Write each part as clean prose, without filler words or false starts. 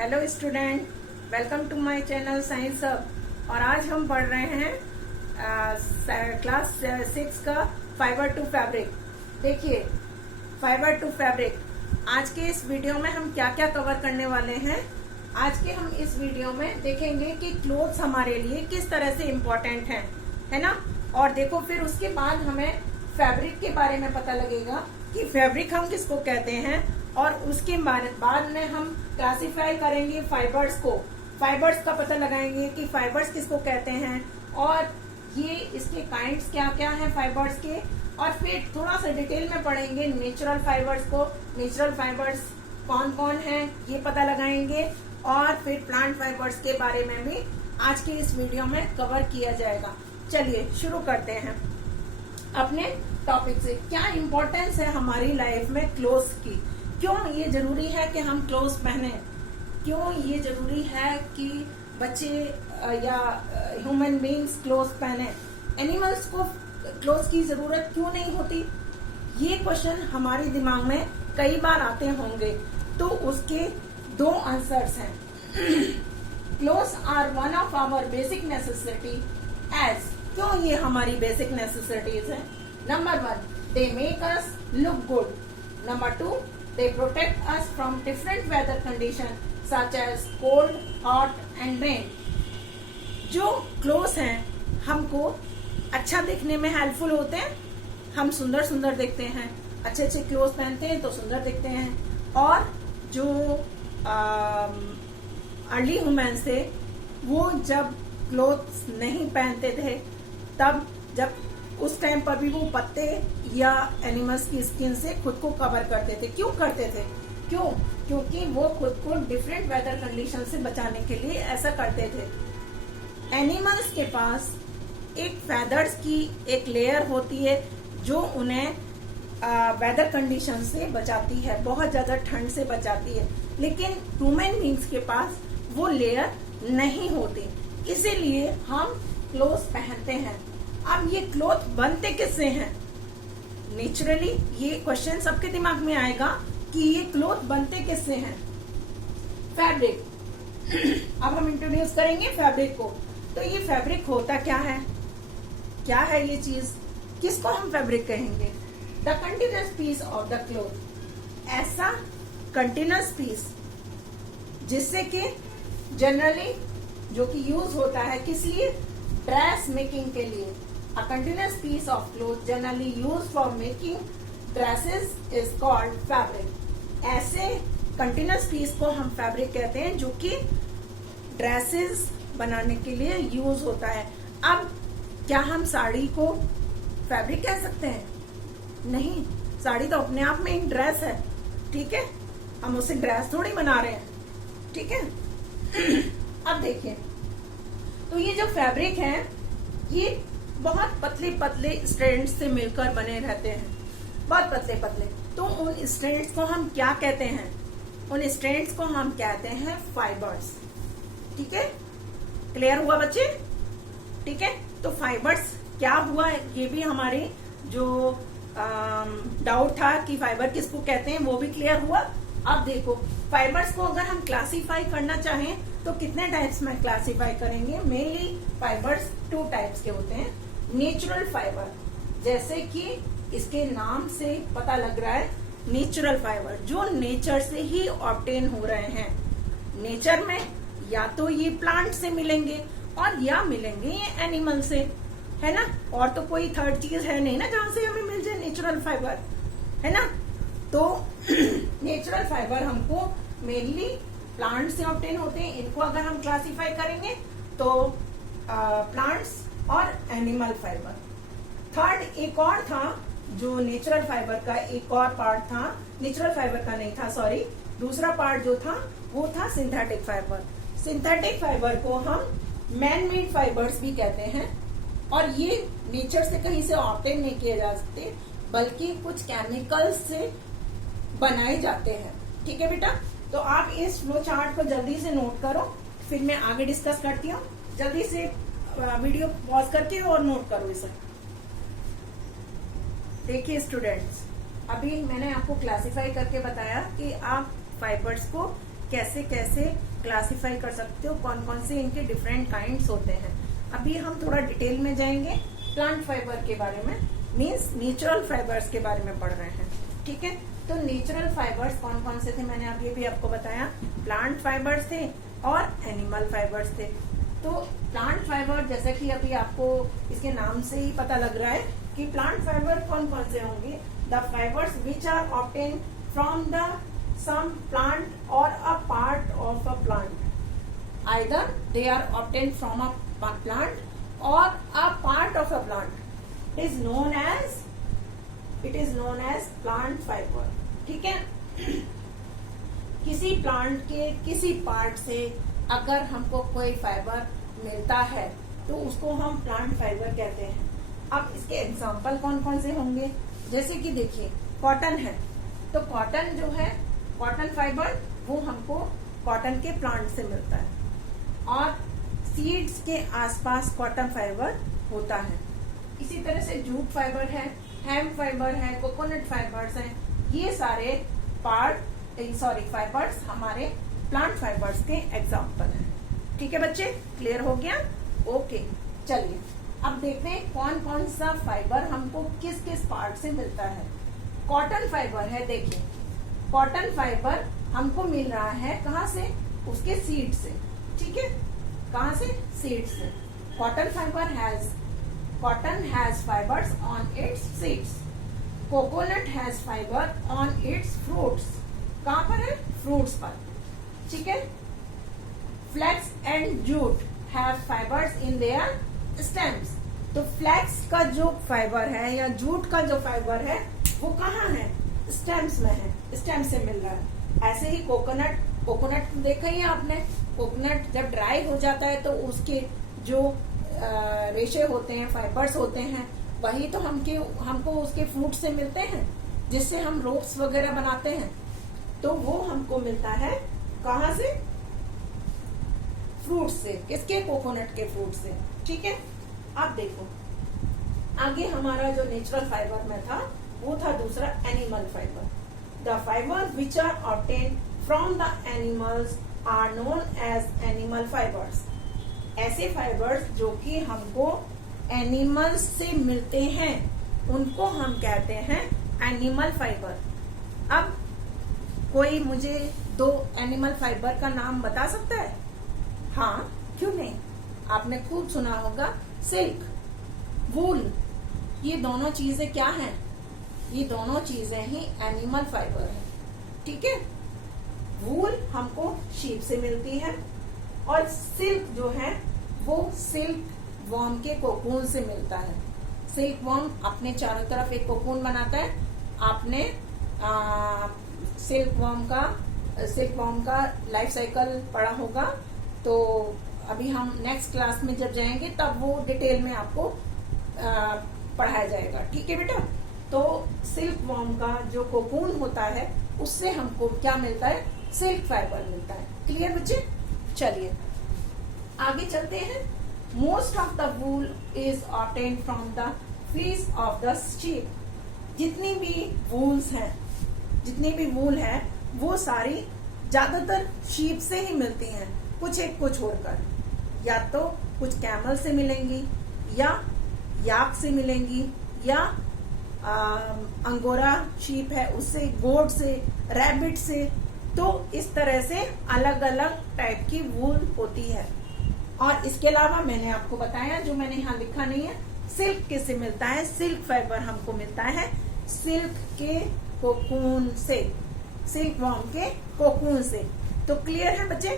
Hello student, welcome to my channel science hub. और आज हम पढ़ रहे हैं क्लास 6 का फाइबर टू फैब्रिक। देखिए, फाइबर टू फैब्रिक, आज के इस वीडियो में हम क्या क्या कवर करने वाले हैं। आज के हम इस वीडियो में देखेंगे कि क्लोथ्स हमारे लिए किस तरह से इम्पोर्टेंट हैं, है ना। और देखो, फिर उसके बाद हमें फैब्रिक के बारे में पता लगेगा कि फैब्रिक हम किसको कहते हैं। और उसके बाद में हम क्लासिफाई करेंगे फाइबर्स को, फाइबर्स का पता लगाएंगे कि फाइबर्स किसको कहते हैं और ये इसके काइंड्स क्या क्या हैं फाइबर्स के। और फिर थोड़ा सा डिटेल में पढ़ेंगे नेचुरल फाइबर्स को, नेचुरल फाइबर्स कौन कौन हैं ये पता लगाएंगे। और फिर प्लांट फाइबर्स के बारे में भी आज के इस वीडियो में कवर किया जाएगा। चलिए शुरू करते हैं अपने टॉपिक से। क्या इम्पोर्टेंस है हमारी लाइफ में क्लोथ्स की, क्यों ये जरूरी है कि हम क्लोथ्स पहने, क्यों ये जरूरी है कि बच्चे या ह्यूमन बीइंग्स क्लोथ्स पहने, एनिमल्स को क्लोथ्स की जरूरत क्यों नहीं होती। ये क्वेश्चन हमारे दिमाग में कई बार आते होंगे, तो उसके दो आंसर्स हैं। Clothes are one of our basic necessity as, क्यों ये हमारी बेसिक नेसेसिटीज है। Number 1, they make us look good. Number 2, they protect us from different weather conditions such as cold, hot and rain. जो clothes हैं हमको अच्छा दिखने में हेल्पफुल होते हैं, हम सुंदर सुंदर दिखते हैं, अच्छे अच्छे क्लोथ्स पहनते हैं तो सुंदर दिखते हैं। और जो अर्ली ह्यूमन्स थे वो जब क्लोथ्स नहीं पहनते थे, तब जब उस टाइम पर भी वो पत्ते या एनिमल्स की स्किन से खुद को कवर करते थे। क्यों करते थे? क्योंकि वो खुद को डिफरेंट वेदर कंडीशन से बचाने के लिए ऐसा करते थे। एनिमल्स के पास एक फेदर्स की एक लेयर होती है जो उन्हें वेदर कंडीशन से बचाती है, बहुत ज्यादा ठंड से बचाती है। लेकिन ह्यूमन बीइंग्स के पास वो लेयर नहीं होती, इसीलिए हम क्लोथ्स पहनते हैं। अब ये क्लोथ बनते किससे हैं? नेचुरली ये क्वेश्चन सबके दिमाग में आएगा कि ये क्लोथ बनते किससे हैं। फैब्रिक। अब हम इंट्रोड्यूस करेंगे फैब्रिक को। तो ये फैब्रिक होता क्या है, क्या है ये चीज, किसको हम फैब्रिक कहेंगे? The continuous piece of the cloth, ऐसा कंटिन्यूअस पीस जिससे कि जनरली जो कि यूज होता है किस लिए, ड्रेस मेकिंग के लिए। A continuous piece of cloth generally used for making dresses is called fabric. ऐसे continuous piece को हम fabric कहते हैं जो कि ड्रेसेस बनाने के लिए यूज होता है। अब क्या हम साड़ी को फैब्रिक कह सकते हैं? नहीं, साड़ी तो अपने आप में एक ड्रेस है, ठीक है, हम उसे ड्रेस थोड़ी बना रहे हैं, ठीक है। अब देखिए, तो ये जो फैब्रिक है ये बहुत पतले पतले स्ट्रैंड्स से मिलकर बने रहते हैं, बहुत पतले पतले। तो उन स्ट्रैंड्स को हम क्या कहते हैं? उन स्ट्रैंड्स को हम कहते हैं फाइबर्स, ठीक है। क्लियर हुआ बच्चे? ठीक है, तो फाइबर्स क्या हुआ, ये भी हमारे जो डाउट था कि फाइबर किसको कहते हैं वो भी क्लियर हुआ। अब देखो, फाइबर्स को अगर हम क्लासिफाई करना चाहें तो कितने टाइप्स में क्लासिफाई करेंगे? मेनली फाइबर्स 2 टाइप्स के होते हैं। नेचुरल फाइबर, जैसे कि इसके नाम से पता लग रहा है, नेचुरल फाइबर जो नेचर से ही ऑब्टेन हो रहे हैं। नेचर में या तो ये प्लांट से मिलेंगे और या मिलेंगे ये एनिमल से, है ना। और तो कोई थर्ड चीज है नहीं ना जहां से हमें मिल जाए नेचुरल फाइबर, है ना। तो नेचुरल फाइबर हमको मेनली प्लांट से ऑब्टेन होते हैं। इनको अगर हम क्लासिफाई करेंगे तो प्लांट्स और एनिमल फाइबर। थर्ड एक और था जो नेचुरल फाइबर का एक और पार्ट था, नेचुरल फाइबर का नहीं था, सॉरी, दूसरा पार्ट जो था वो था सिंथेटिक फाइबर। सिंथेटिक फाइबर को हम मैन मेड फाइबर्स भी कहते हैं। और ये नेचर से कहीं से ऑब्टेन नहीं किए जा सकते, बल्कि कुछ केमिकल्स से बनाए जाते हैं, ठीक है बेटा। तो आप इस फ्लो चार्ट को जल्दी से नोट करो, फिर मैं आगे डिस्कस करती हूँ। जल्दी से वीडियो पॉज करके और नोट करो इसे। देखिए स्टूडेंट्स, अभी मैंने आपको क्लासिफाई करके बताया कि आप फाइबर्स को कैसे कैसे क्लासिफाई कर सकते हो, कौन कौन से इनके डिफरेंट काइंड्स होते हैं। अभी हम थोड़ा डिटेल में जाएंगे प्लांट फाइबर के बारे में, मीन्स नेचुरल फाइबर्स के बारे में पढ़ रहे हैं। ठीक है, तो नेचुरल फाइबर्स कौन कौन से थे, मैंने अभी भी आपको बताया। प्लांट फाइबर्स थे और एनिमल फाइबर्स थे। तो प्लांट फाइबर, जैसा कि अभी आपको इसके नाम से ही पता लग रहा है कि प्लांट फाइबर कौन कौन से होंगे। The fibres which are obtain from the some plant or a part of a plant, either they are obtain from a plant or a part of a plant, it is known as plant fibre. ठीक है, किसी plant के किसी part से अगर हमको कोई fibre मिलता है तो उसको हम प्लांट फाइबर कहते हैं। अब इसके एग्जाम्पल कौन कौन से होंगे, जैसे कि देखिए कॉटन है, तो कॉटन जो है, कॉटन फाइबर वो हमको कॉटन के प्लांट से मिलता है, और सीड्स के आसपास कॉटन फाइबर होता है। इसी तरह से जूट फाइबर है, हेम्प फाइबर है, कोकोनट फाइबर्स हैं, ये सारे फाइबर्स हमारे प्लांट फाइबर्स के एग्जाम्पल हैं। ठीक है बच्चे, क्लियर हो गया? ओके, चलिए अब देखते हैं कौन कौन सा फाइबर हमको किस किस पार्ट से मिलता है। कॉटन फाइबर है, देखिए कॉटन फाइबर हमको मिल रहा है कहाँ से, उसके सीड से। ठीक है, कहाँ से, सीड से। Cotton has fibres on its seeds. Coconut has fibre on its fruits. कहाँ पर है, फ्रूट्स पर। ठीक है, flax and jute have fibres in their stems. तो फ्लैक्स का जो फाइबर है या जूट का जो फाइबर है वो कहाँ है, स्टेम्स में है, स्टेम से मिल रहा है। ऐसे ही कोकोनट देखा ही आपने, कोकोनट जब ड्राई हो जाता है तो उसके जो रेशे होते हैं, फाइबर्स होते हैं, वही तो हमको उसके फ्रूट से मिलते हैं, जिससे हम रोप्स वगैरह बनाते हैं। तो वो हमको मिलता है कहाँ से, फ्रूट से। किसके, कोकोनट के फ्रूट से। ठीक है, अब देखो आगे हमारा जो नेचुरल फाइबर में था वो था दूसरा animal fibre. The fibre which are obtain from the animals are known as animal fibres. ऐसे फाइबर्स जो कि हमको एनिमल्स से मिलते हैं उनको हम कहते हैं एनिमल फाइबर। अब कोई मुझे 2 एनिमल फाइबर का नाम बता सकता है? हाँ, क्यों नहीं, आपने खूब सुना होगा सिल्क, वूल, ये दोनों चीजें क्या हैं, ये दोनों चीजें ही एनिमल फाइबर है। ठीक है, वूल हमको शीप से मिलती है और सिल्क जो है वो सिल्क वॉर्म के कोकून से मिलता है। सिल्क वॉर्म अपने चारों तरफ एक कोकून बनाता है। आपने सिल्क वॉर्म का लाइफ साइकिल पढ़ा होगा, तो अभी हम नेक्स्ट क्लास में जब जाएंगे तब वो डिटेल में आपको पढ़ाया जाएगा। ठीक है बेटा, तो सिल्क वॉर्म का जो कोकून होता है उससे हमको क्या मिलता है, सिल्क फाइबर मिलता है। क्लियर बच्चे? चलिए आगे चलते हैं। Most of the wool is obtain from the fleece of the sheep. जितनी भी वूल है वो सारी ज्यादातर शीप से ही मिलती हैं, कुछ एक को छोड़कर। या तो कुछ कैमल से मिलेंगी, या याक से मिलेंगी, या अंगोरा शीप है उससे, गोट से, रैबिट से। तो इस तरह से अलग अलग टाइप की वूल होती है। और इसके अलावा मैंने आपको बताया, जो मैंने यहाँ लिखा नहीं है, सिल्क किससे मिलता है, सिल्क फाइबर हमको मिलता है सिल्क के कोकून से, सिल्क वॉर्म के कोकून से। तो क्लियर है बच्चे?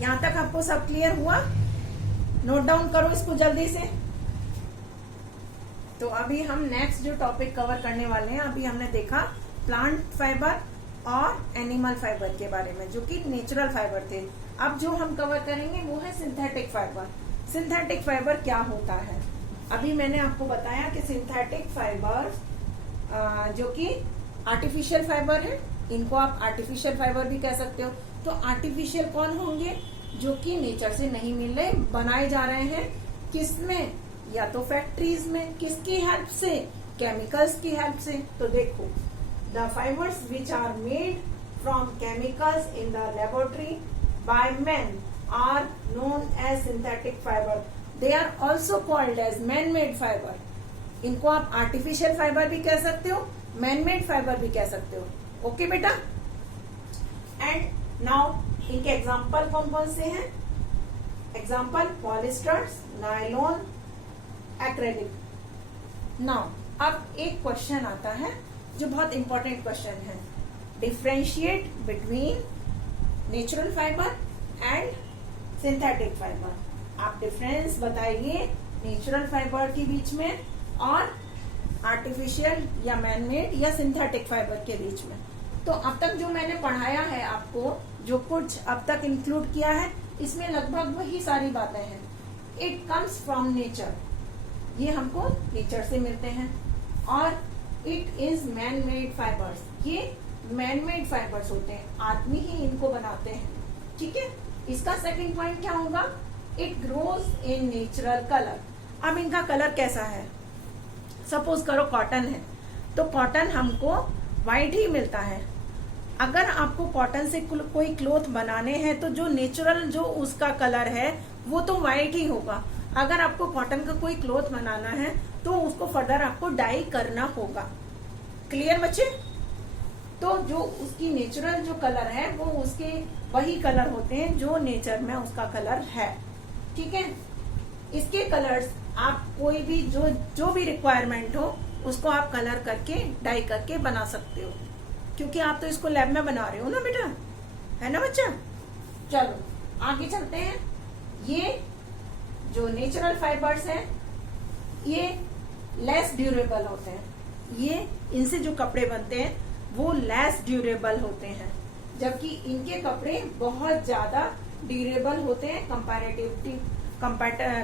यहाँ तक आपको सब क्लियर हुआ? नोट डाउन करो इसको जल्दी से। तो अभी हम नेक्स्ट जो टॉपिक कवर करने वाले हैं, अभी हमने देखा प्लांट फाइबर और एनिमल फाइबर के बारे में, जो कि नेचुरल फाइबर थे। अब जो हम कवर करेंगे वो है सिंथेटिक फाइबर। सिंथेटिक फाइबर क्या होता है? अभी मैंने आपको बताया कि सिंथेटिक फाइबर जो कि आर्टिफिशियल फाइबर है, इनको आप आर्टिफिशियल फाइबर भी कह सकते हो। तो आर्टिफिशियल कौन होंगे? जो कि नेचर से नहीं मिल रहे, बनाए जा रहे हैं किसमें? या तो फैक्ट्रीज में। किसकी हेल्प से? केमिकल्स की हेल्प से। तो देखो, the fibres which are made from chemicals in the laboratory by men are known as synthetic fiber. They are also called as man-made fiber. इनको आप आर्टिफिशियल फाइबर भी कह सकते हो, मैन-मेड फाइबर भी कह सकते हो। ओके बेटा। एंड नाउ इनके एग्जाम्पल कौन कौन से हैं? Example polyesters, nylon, acrylic. Now अब एक क्वेश्चन आता है जो बहुत इंपॉर्टेंट क्वेश्चन है, differentiate between natural fibre and synthetic fibre. आप डिफरेंस बताइए नेचुरल फाइबर के बीच में और आर्टिफिशियल या मैनमेड या सिंथेटिक फाइबर के बीच में। तो अब तक जो मैंने पढ़ाया है आपको, जो कुछ अब तक इंक्लूड किया है, इसमें लगभग वही सारी बातें हैं। इट कम्स फ्रॉम नेचर, ये हमको नेचर से मिलते हैं। और it is man made fibres, ये मैन मेड फाइबर्स होते हैं, आदमी ही इनको बनाते हैं। ठीक है। इसका सेकंड पॉइंट क्या होगा? It grows in natural colour. अब इनका कलर कैसा है? सपोज करो कॉटन है, तो कॉटन हमको व्हाइट ही मिलता है। अगर आपको कॉटन से कोई क्लोथ बनाने हैं तो जो नेचुरल जो उसका कलर है वो तो व्हाइट ही होगा। अगर आपको कॉटन का कोई क्लोथ बनाना है तो उसको फर्दर आपको डाई करना होगा। क्लियर बच्चे? तो जो उसकी नेचुरल जो कलर है वो उसके वही कलर होते हैं जो नेचर में उसका कलर है। ठीक है। इसके कलर्स आप कोई भी जो भी रिक्वायरमेंट हो उसको आप कलर करके डाई करके बना सकते हो, क्योंकि आप तो इसको लैब में बना रहे हो ना बेटा, है ना बच्चा? चलो आगे चलते हैं। ये जो नेचुरल फाइबर्स हैं ये लेस ड्यूरेबल होते हैं। ये इनसे जो कपड़े बनते हैं वो लेस ड्यूरेबल होते हैं, जबकि इनके कपड़े बहुत ज्यादा ड्यूरेबल होते हैं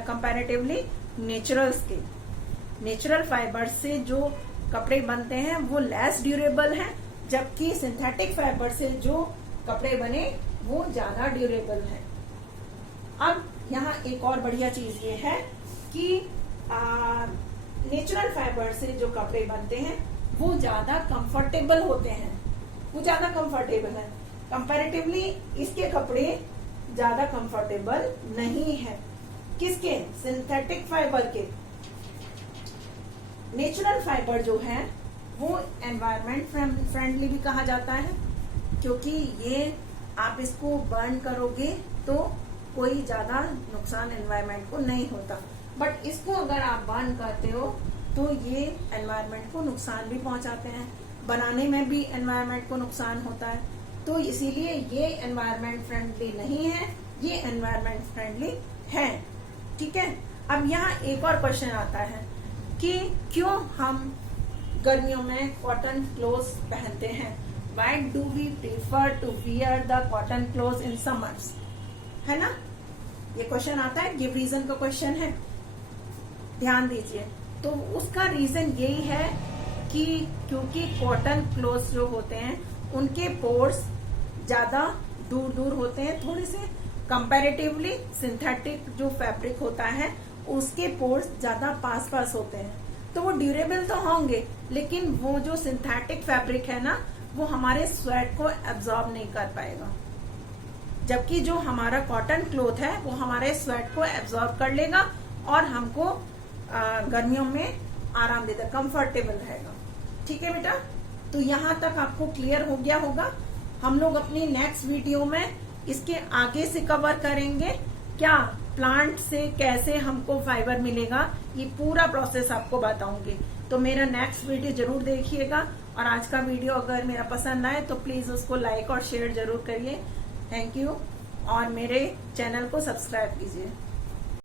कंपैरेटिवली नेचुरल्स के। नेचुरल फाइबर से जो कपड़े बनते हैं वो लेस ड्यूरेबल हैं, जबकि सिंथेटिक फाइबर से जो कपड़े बने वो ज्यादा ड्यूरेबल हैं। अब यहाँ एक और बढ़िया चीज ये है कि नेचुरल फाइबर से जो कपड़े बनते हैं वो ज्यादा कंफर्टेबल होते हैं, वो ज्यादा कंफर्टेबल है। कंपैरेटिवली इसके कपड़े ज्यादा कंफर्टेबल नहीं है। किसके? सिंथेटिक फाइबर के। नेचुरल फाइबर जो है वो एनवायरमेंट फ्रेंडली भी कहा जाता है, क्योंकि ये आप इसको बर्न करोगे तो कोई ज्यादा नुकसान एनवायरमेंट को नहीं होता। बट इसको अगर आप बर्न करते हो तो ये एनवायरमेंट को नुकसान भी पहुंचाते हैं, बनाने में भी एनवायरमेंट को नुकसान होता है। तो इसीलिए ये एनवायरमेंट फ्रेंडली नहीं है, ये एनवायरमेंट फ्रेंडली है। ठीक है। अब यहाँ एक और क्वेश्चन आता है कि क्यों हम गर्मियों में कॉटन क्लोथ्स पहनते हैं? Why do we prefer to wear the cotton clothes in summers? है ना? ये क्वेश्चन आता है, गिव रीजन का क्वेश्चन है, ध्यान दीजिए। तो उसका रीजन यही है कि क्योंकि कॉटन क्लोथ्स जो होते हैं उनके पोर्स ज्यादा दूर दूर होते हैं थोड़े से, कंपैरेटिवली सिंथेटिक जो फैब्रिक होता है उसके पोर्स ज्यादा पास पास होते हैं। तो वो ड्यूरेबल तो होंगे, लेकिन वो जो सिंथेटिक फैब्रिक है ना वो हमारे स्वेट को एब्जॉर्ब नहीं कर पाएगा, जबकि जो हमारा कॉटन क्लोथ है वो हमारे स्वेट को एब्जॉर्ब कर लेगा और हमको गर्मियों में आराम देगा, कंफर्टेबल रहेगा। ठीक है बेटा? तो यहाँ तक आपको क्लियर हो गया होगा। हम लोग अपनी नेक्स्ट वीडियो में इसके आगे से कवर करेंगे, क्या प्लांट से कैसे हमको फाइबर मिलेगा, ये पूरा प्रोसेस आपको बताऊंगी। तो मेरा नेक्स्ट वीडियो जरूर देखिएगा, और आज का वीडियो अगर मेरा पसंद आए तो प्लीज उसको लाइक और शेयर जरूर करिए। थैंक यू, और मेरे चैनल को सब्सक्राइब कीजिए।